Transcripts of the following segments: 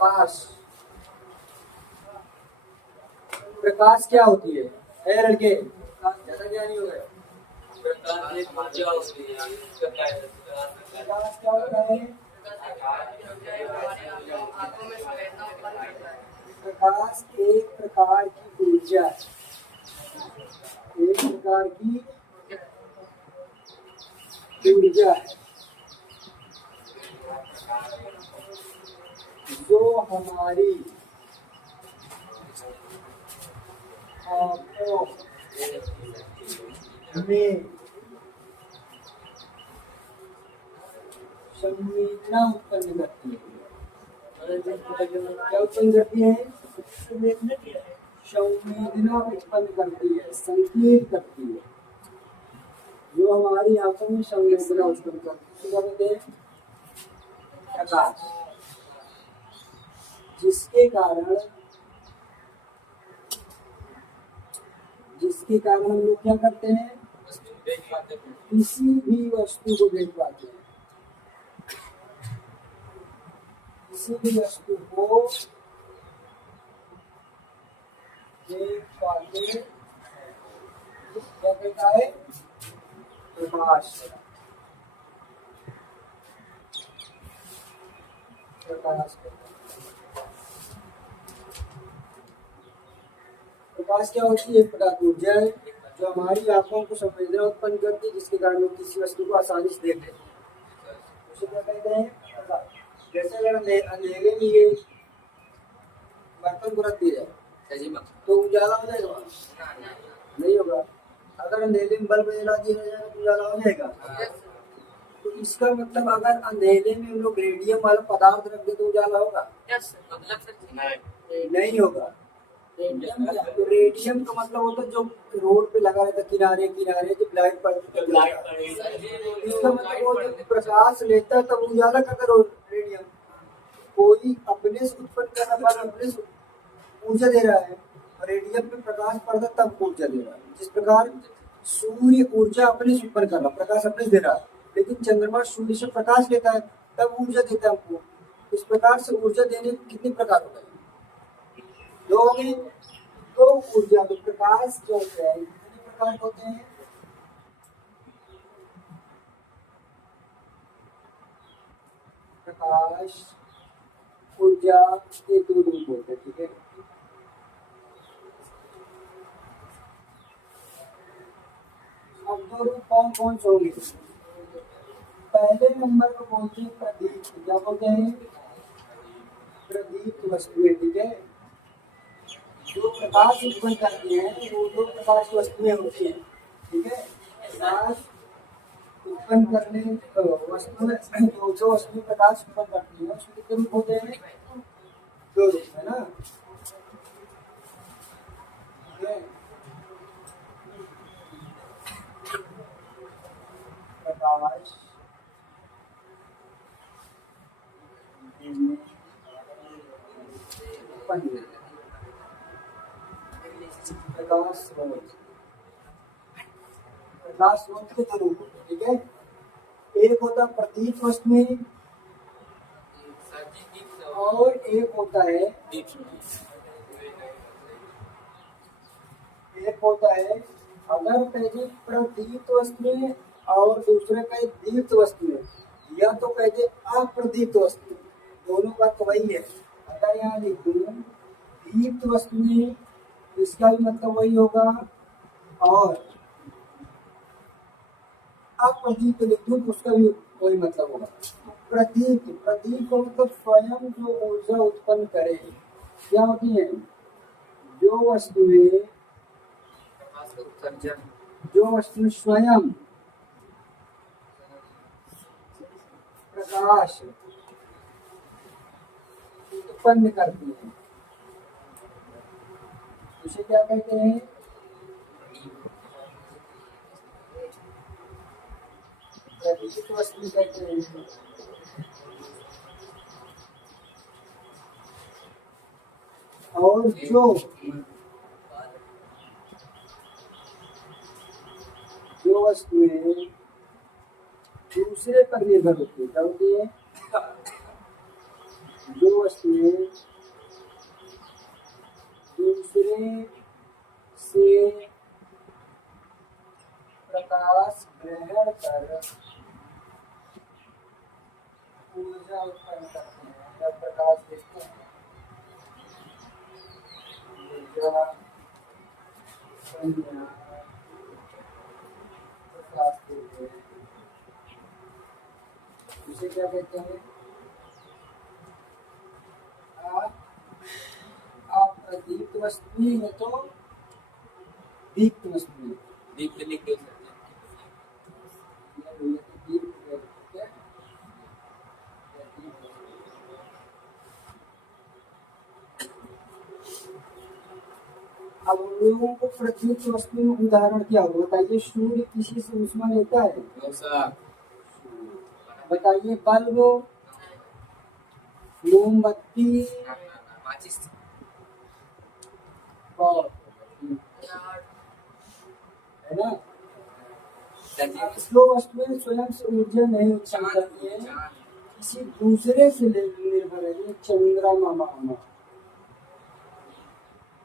प्रकाश। प्रकाश क्या होती है? लड़के ज्यादा ज्ञानी हो गए। प्रकाश क्या होता है? प्रकाश एक प्रकार की ऊर्जा है, एक प्रकार की ऊर्जा है जो हमारी आँखों में संवेदना उत्पन्न करती है। क्या उत्पन्न करती है? संवेदना उत्पन्न करती है, संकेत करती है, जो हमारी आंखों में संवेदना उत्पन्न करती है। प्रकाश, जिसके कारण हम लोग क्या करते हैं? किसी भी वस्तु को देख पाते हैं, किसी भी वस्तु को देख पाते हैं। क्या कहता है? प्रकाश। प्रकाश क्या होती है? एक प्रकार की ऊर्जा है जो हमारी आंखों को संवेदना उत्पन्न करती है, जिसके कारण हम किसी वस्तु को आसानी से देख लेते हैं। उसे क्या कहते हैं? प्रकाश। जैसे अगर अंधेरे में ये बर्तन को रख दिया जाए तो उजाला हो जाएगा? नहीं होगा। अगर अंधेरे में बल्ब जला दिया जाए तो उजाला हो जाएगा? तो इसका मतलब अगर अंधेरे में हम लोग रेडियम वाला पदार्थ रख दे तो उजाला होगा? नहीं होगा। तो रेडियम का मतलब होता है जो रोड पे लगा रहता किनारे किनारे, जब लाइट पड़ती है इसका मतलब वो जब प्रकाश लेता है तब उजाला करता रेडियम। कोई अपने से उत्पन्न करने वाला अपने से ऊर्जा दे रहा है, रेडियम पे प्रकाश पड़ता तब ऊर्जा दे रहा है। जिस प्रकार सूर्य ऊर्जा अपने से उत्पन्न कर रहा, प्रकाश अपने से दे रहा है, लेकिन चंद्रमा सूर्य से प्रकाश लेता है तब ऊर्जा देता है हमको। इस प्रकार से ऊर्जा देने के कितने प्रकार होते हैं? दो हो गए। दो ऊर्जा तो प्रकाश जो है कितने प्रकार होते हैं? प्रकाश ऊर्जा के दो रूप होते हैं, ठीक है। अब दो रूप कौन कौन से होंगे? पहले नंबर को बोलते हैं प्रदीप। क्या बोलते हैं? प्रदीप वस्तुएं, ठीक है। जो प्रकाश उत्पन्न करती है वो दो प्रकार की वस्तुएं होती है, ठीक है। प्रकाश उत्पन्न करने वस्तुएं, जो वस्तु प्रकाश उत्पन्न करती है उसके कितने रूप होते हैं? दो रूप, है ना। प्रकाश प्रकाश स्रोत। प्रकाश स्रोत के दो रूप होते हैं, ठीक है। एक होता प्रतीत वस्तुएं और एक होता है अगर कहते प्रदीप्त वस्तुएं और दूसरे कहे दीप्त वस्तुएं, या तो कहते अप्रदीप्त वस्तुएं, दोनों बात तो वही है। अगर यहाँ लिख दूं दीप्त वस्तुएं, इसका भी मतलब वही होगा, और अप्रदीप्त लिख दूं तो उसका भी वही मतलब होगा। प्रदीप को मतलब स्वयं जो ऊर्जा उत्पन्न करे। क्या होती है? जो वस्तुएं स्वयं प्रकाश उत्पन्न करती है उसे क्या कहते हैं? प्रदीप्त वस्तु कहते हैं। और जो वस्तुएं दूसरे पर निर्भर होती है, क्या होती है? जो वस्तुएं दूसरे से प्रकाश ग्रहण कर ऊर्जा उत्पन्न करते हैं या प्रकाश देते हैं, ऊर्जा संज्ञा प्रकाश देते हैं, उसे क्या कहते हैं? आप दीप्त वस्तु है तो दीप्त वस्तु दीप्त लिख दो सर। अब उन लोगों को प्रत्येक वस्तु में उदाहरण क्या होगा बताइए? सूर्य किसी से ऊष्मा लेता है? बताइए बल्ब, मोमबत्ती, है ना? जो वस्तुएं स्वयं से ऊर्जा नहीं उत्पन्न करती है, किसी दूसरे से निर्भर है। ये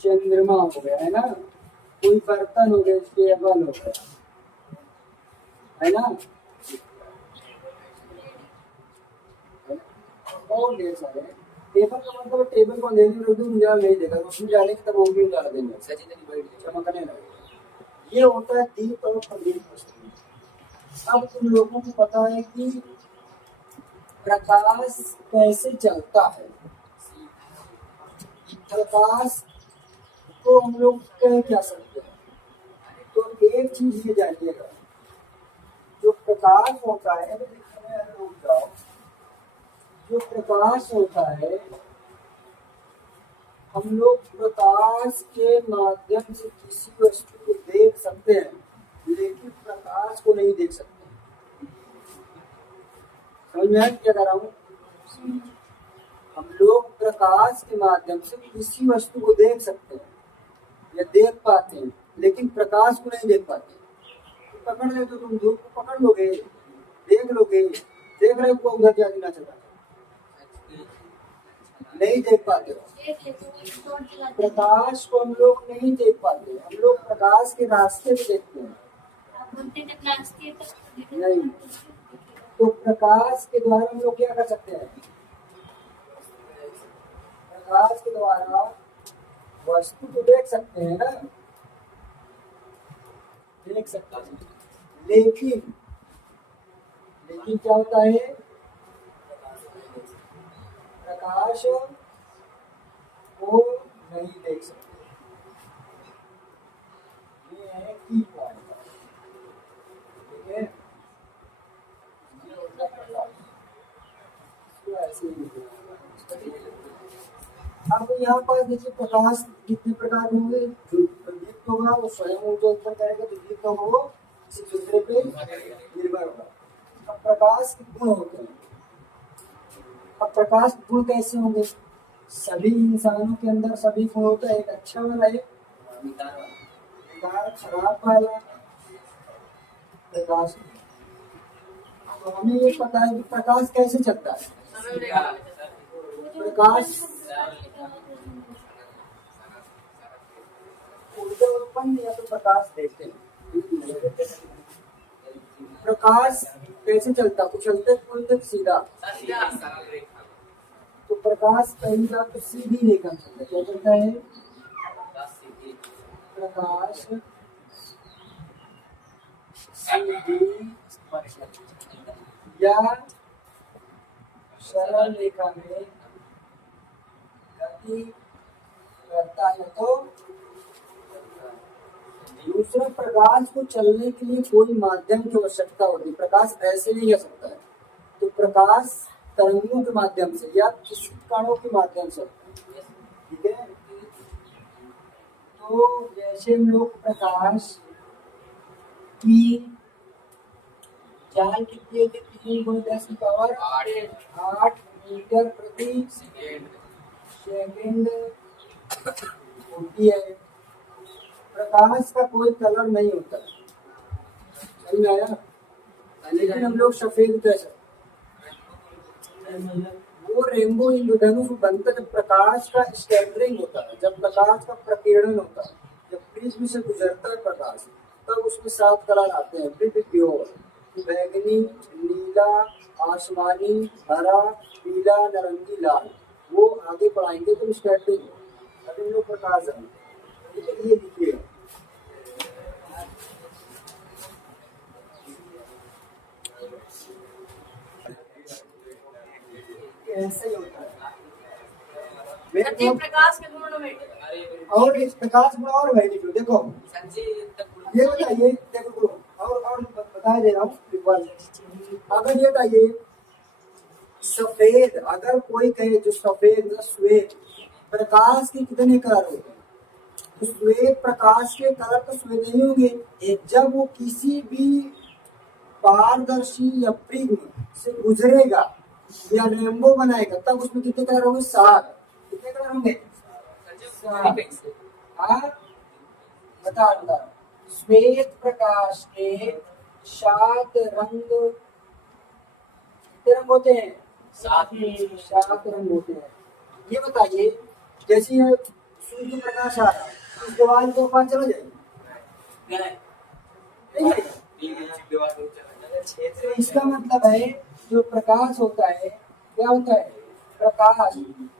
चंद्रमा हो गया है ना, कोई बर्तन हो गया, टेबल हो गया, है ना, और ढेर सारे। टेबल का मतलब टेबल को अंधेरे में रख दो, उजाला नहीं देगा, रोशनी डालेंगे तब वो भी उजाला देंगे, चमकने लगेगा। ये होता है दीप और प्रदीप वस्तु। अब तुम लोगों को पता है कि प्रकाश कैसे चलता है। प्रकाश को हम लोग कह क्या सकते हैं? तो एक चीज ये जानिएगा, जो प्रकाश होता है, रुक जाओ, जो प्रकाश होता है, हम लोग प्रकाश के माध्यम से किसी वस्तु को देख सकते हैं, लेकिन प्रकाश को नहीं देख सकते। समझ में क्या कर रहा हूँ? हम लोग प्रकाश के माध्यम से किसी वस्तु को देख सकते हैं या देख पाते हैं, लेकिन प्रकाश को नहीं देख पाते। तो पकड़ ले तो तुम धूप को पकड़ लोगे, देख लोगे, देख रहे हो उधर क्या गिना चल रहा है, नहीं देख पाते हो। प्रकाश को हम लोग नहीं देख पाते, हम लोग प्रकाश के रास्ते में देखते हैं। नहीं, तो प्रकाश के द्वारा हम लोग क्या कर सकते हैं? प्रकाश के द्वारा वस्तु को देख सकते हैं ना, देख सकते हैं, लेकिन क्या होता है? प्रकाश को नहीं देख सकते। ये है की पॉइंट, ठीक है? ऐसे ही अब यहाँ पर देखिए प्रकाश कितने प्रकार के होंगे। जो दीप्त होगा वो स्वयं ऊर्जा उत्पन्न करेगा, जो दीप्त होगा वो किसी दूसरे पे निर्भर होगा। अब प्रकाश के गुण होते हैं। अब प्रकाश के गुण कैसे होंगे? सभी इंसानों के अंदर सभी गुण होता है, एक अच्छा वाला, एक खराब वाला प्रकाश। तो हमें ये पता है कि प्रकाश कैसे चलता है। प्रकाश ऊर्जा उत्पन्न या तो प्रकाश देते हैं। प्रकाश कैसे चलता? कुछ चलते बोलते सीधा, तो प्रकाश पहली बात तो सीधी रेखा चलता है। क्या चलता है? प्रकाश सीधी या सरल रेखा में गति करता है। तो दूसरा, प्रकाश को चलने के लिए कोई माध्यम की आवश्यकता होती है। प्रकाश ऐसे नहीं जा सकता है, तो प्रकाश तरंगों के माध्यम से या किसी कणों के माध्यम से होता है, ठीक है? तो जैसे हम लोग प्रकाश की चाल कितनी होती है? 3 × 10⁸ मीटर प्रति सेकेंड होती है। प्रकाश का कोई कलर नहीं होता, समझ में आया? लेकिन हम लोग सफेद कह सकते, वो रेनबो इंद्रधनुष बनता है जब प्रकाश का स्कैटरिंग होता है, जब प्रकाश का प्रकीर्णन होता है, जब प्रिज्म से गुजरता है प्रकाश, तब उसमें 7 कलर आते हैं। विद प्योर बैगनी, नीला, आसमानी, हरा, पीला, नारंगी, लाल। वो आगे पढ़ाएंगे तो स्कैटरिंग, अभी वो प्रकाश है। ये लिखिए ऐसे ही होता है। प्रकाश के गुण में और इस प्रकाश गुण और वैल्यू देखो, ये बताइए, देखो और बता दे रहा हूँ। अगर ये बताइए सफेद, अगर कोई कहे जो सफेद या श्वेत, प्रकाश के कितने कलर होते हैं? तो श्वेत प्रकाश के कलर तो श्वेत नहीं होंगे, जब वो किसी भी पारदर्शी या प्रिज्म से गुजरेगा या रेनबो बनाएगा तब उसमें कितने कलर होंगे? 7। कितने कलर होंगे? 7। बता श्वेत प्रकाश के 7 रंग, कितने रंग होते हैं? 7 रंग होते हैं। ये बताइए जैसे सूर्य प्रकाश आ रहा है, इस दीवार के ऊपर चला जाएगा नहीं जाएगा? तो इसका मतलब है जो प्रकाश होता है क्या होता है? प्रकाश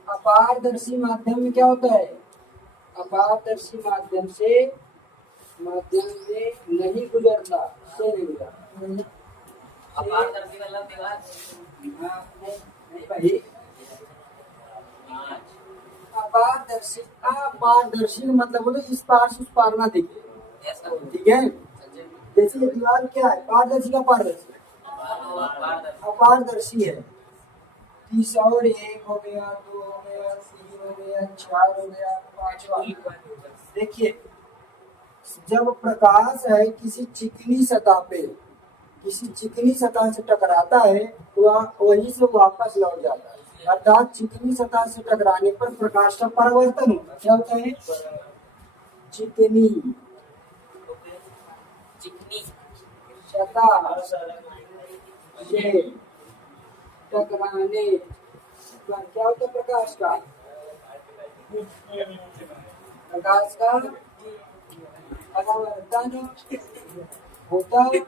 अपारदर्शी माध्यम में क्या होता है? अपारदर्शी माध्यम से नहीं गुजरता, से नहीं गुजरता। अपारदर्शी वाला दीवार नहीं भाई, अपारदर्शी, अपारदर्शी का मतलब बोलो इस पार से उस पार ना दिखे, ठीक है? जैसे ये दीवार क्या है? पारदर्शी का पारदर्शी, अपारदर्शी है। 30 और 1 हो गया, 2 हो गया, 3 हो गया, 4 हो गया, 5। देखिए जब प्रकाश है किसी चिकनी सतह पे, किसी चिकनी सतह से टकराता है तो वहीं से वापस लौट जाता है, अर्थात चिकनी सतह से टकराने पर प्रकाश का परावर्तन होता है। क्या होता है? चिकनी सतह से टकराने पर क्या होता है? प्रकाश का परावर्तन होता है।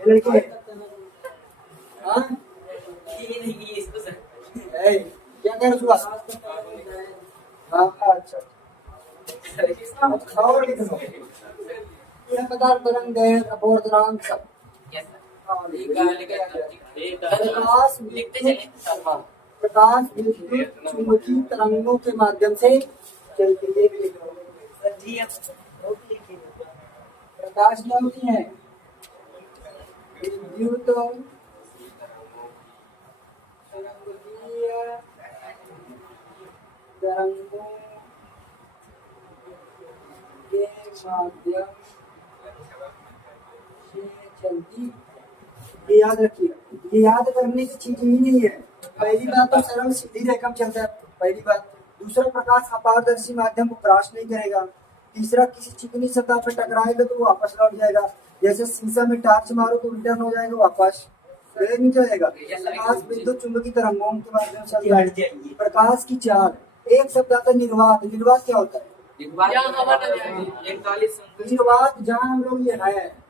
लड़के क्या कर रहा? अच्छा और लिख लो पदार्थ तरंग दैर्घ्य अपवर्तनांक सब। प्रकाश विद्युत चुंबकीय तरंगों के माध्यम से चलती है। प्रकाश क्या होती है? विद्युत तरंगों के माध्यम से चलती। ये याद रखिए, ये याद करने की चीज ही नहीं है। पहली बात तो सरल सीधी रेखा में चलता है, पहली बात। दूसरा, प्रकाश अपारदर्शी माध्यम को क्रॉस नहीं करेगा। तीसरा, किसी चिकनी सतह पर टकराएगा तो वो वापस लौट जाएगा। जैसे शीशा में टॉर्च मारो तो रिटर्न हो जाएगा वापस, नहीं जाएगा। प्रकाश विद्युत चुंबकीय तरंगों के माध्यम से चलता है। प्रकाश की चाल, एक शब्द आता है निर्वात। निर्वात क्या होता है? निर्वात जहाँ हम लोग ये है,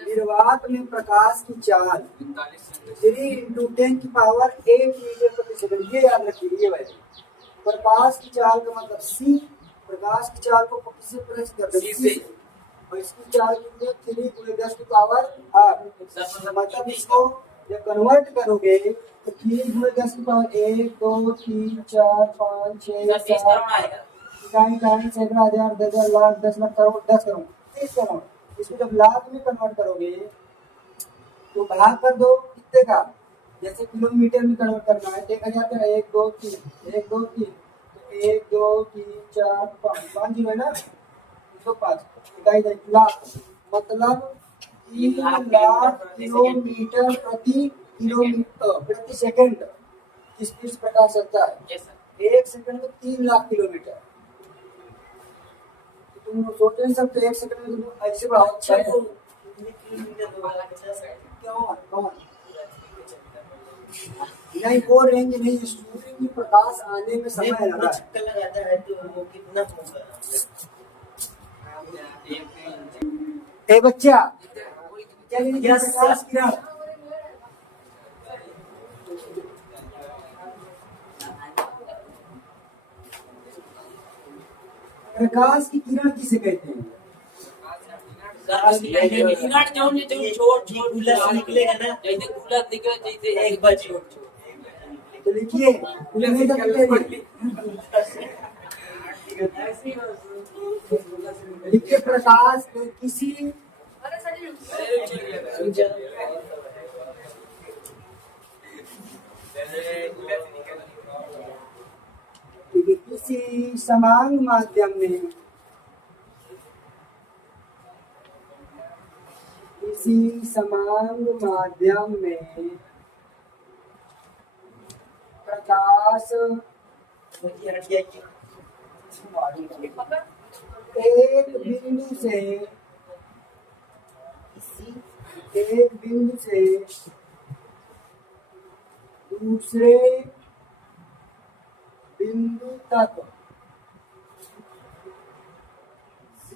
निर्वात में प्रकाश की चाल 3 × 10⁸ मीटर प्रति सेकंड। ये याद रखिए, ये भाई प्रकाश की चाल का मतलब सी। प्रकाश की चाल को किससे प्रेस करते हैं? सी से। और इसकी चाल कितनी है? 3 × 10⁸। मतलब इसको जब कन्वर्ट करोगे तो 3 × 10⁸ 1 2 3 4 5 6 7 इकाई सैकड़ा हजार 10,000 लाख 10 लाख करोड़ 10 करोड़ 30 करोड़। इसको जब लाख में कन्वर्ट करोगे तो भाग कर दो कितने का? जैसे किलोमीटर में कन्वर्ट करना है 1000 का 1 2 3 1 2 3 तो 1 2 3 4 5 जीरो है ना, 105 इकाई लाख। मतलब 3 लाख किलोमीटर प्रति सेकंड की स्पीड प्रकाश चलता है। 1 सेकंड में 3 लाख किलोमीटर। तुम सोच नहीं सकते 1 सेकंड में तुम ऐसे बढ़ाओ। अच्छा है कौन नहीं वो रेंज नहीं, सूर्य की प्रकाश आने में समय लगा है। चक्कर लगाता है तो वो कितना होगा? ए बच्चा क्या लिखा है? प्रकाश किरण। प्रकाश की किरण किसे कहते हैं? विराट जो ने जो छोट छोट गुल्ला से निकलेगा ना, जैसे गुल्ला निकले जैसे एक बजे तो लिखिए लिखिए प्रकाश किसी किसी समान माध्यम में प्रकाश एक बिंदु से दूसरे बिंदु तक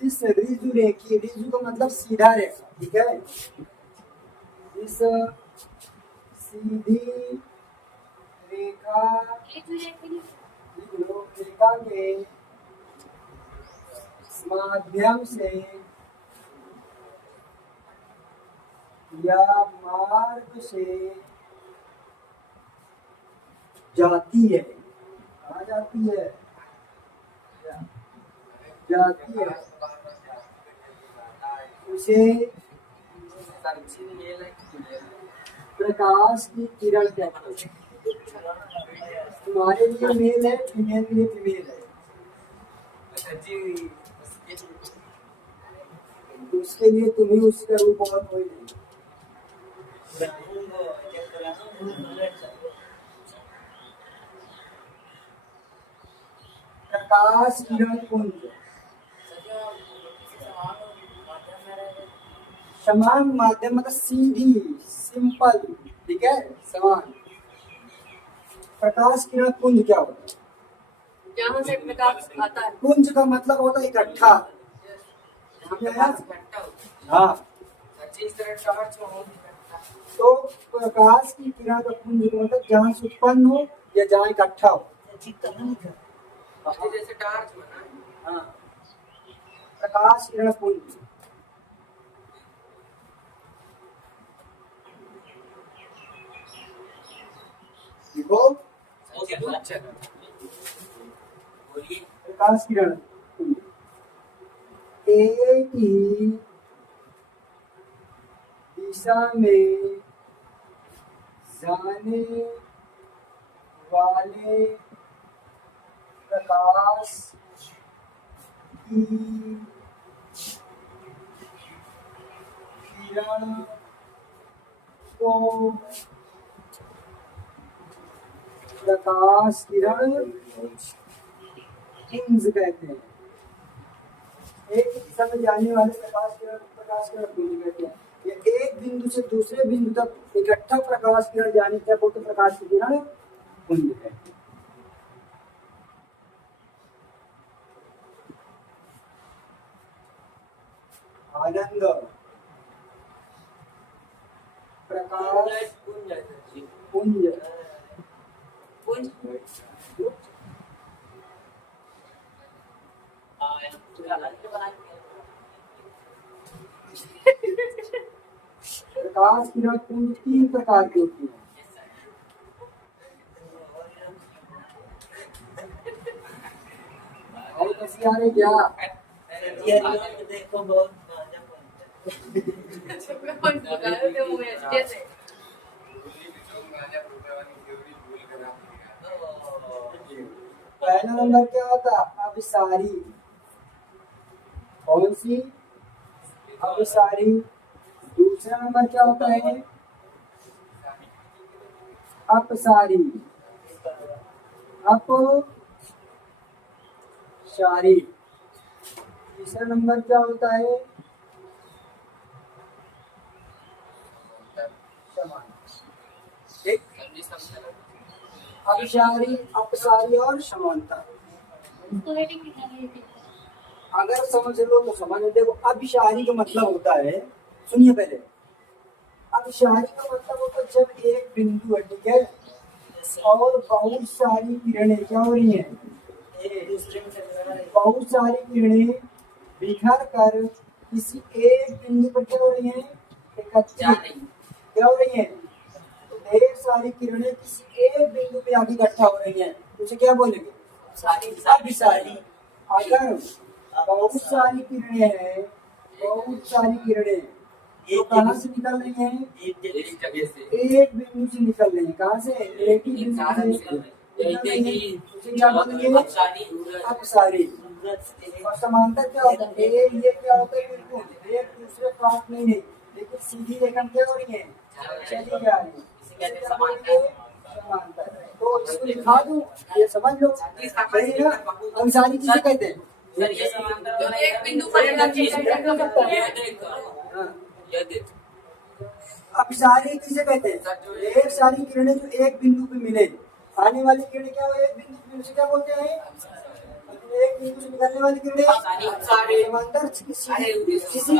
इस ऋजु रेखी, ऋजु का मतलब सीधा रेखा, ठीक है, इस सीधी रेखा के माध्यम से या मार्ग से जाती है। कहाँ जाती है? जाती है, उसे प्रकाश की किरण कहते हैं। तुम्हारे लिए मेल है, फीमेल के लिए फीमेल है, तो उसके लिए तुम्ही उसका रूप और कोई नहीं। प्रकाश किरण पुंज समान माध्यम मतलब सीधी, सिंपल, ठीक है, समान। प्रकाश किरण पुंज क्या होता है? जहाँ से प्रकाश आता है। पुंज का मतलब होता है इकट्ठा। हाँ, तो प्रकाश की किरण का पुंज मतलब जहाँ से उत्पन्न हो या जहाँ इकट्ठा हो। जैसे टार्च बना। हाँ, प्रकाश किरण पुंज। देखो प्रकाश किरण एक ही दिशा में जाने वाले प्रकाश की किरण को प्रकाश किरण पुंज कहते हैं। एक दिशा में जाने वाले प्रकाश किरण पुंज कहते हैं। ये एक बिंदु से दूसरे बिंदु तक इकट्ठा प्रकाश किरण जाने क्या बोलते हैं? प्रकाश की किरण पुंज कहते हैं। आनंद प्रकाश पुंज प्रकाश किरण पुंज 3 प्रकार की होती है। और कैसी आ रही क्या? देखो बहुत पहला नंबर क्या होता? अभिसारी। कौन सी? अभिसारी। दूसरा नंबर क्या होता है? अपसारी। अपसारी। तीसरा नंबर क्या होता है? समान। ठीक, अभिसारी, अपसारी और समांतर। अगर समझ लो तो समझ लो। देखो अभिसारी का मतलब होता है, सुनिए पहले, अभिसारी का मतलब होता है जब एक बिंदु है, ठीक है, और बहुत सारी किरणें क्या हो रही हैं, एक दूसरे में टकरा रहे। बहुत सारी किरणें बिखर कर किसी एक बिंदु पर क्या हो रही हैं, एकत्रित क्या हो रही हैं। तो ढेर सारी किरणें किसी एक बिंदु पे आके इकट्ठा हो रही हैं, उसे क्या बोलेंगे, अभिसारी। अगर बहुत सारी किरणें हैं, बहुत सारी किरणें तो कहाँ से निकल रही हैं, एक जगह से एक बिंदु से निकल रही है। कहाँ से, एक ही बिंदु से निकल रही है। उसे क्या बोलेंगे, अपसारी। और समांतर क्या होता है, ये क्या होता है, बिल्कुल एक दूसरे पास में नहीं, लेकिन सीधी रेखा क्या हो रही है, चली जा रही है, इसे क्या बोलेंगे, समांतर। तो इसको लिखा दूं, ये समझ लो, सही है ना। अपसारी किसे कहते हैं, एक बिंदु पर अपसारी किसे कहते हैं, ढेर सारी किरणें जो एक बिंदु पे मिले, आने वाली किरणें क्या हो, एक बिंदु पे, उसे क्या बोलते हैं, एक बिंदु से निकलने वाली किरणें समांतर किसी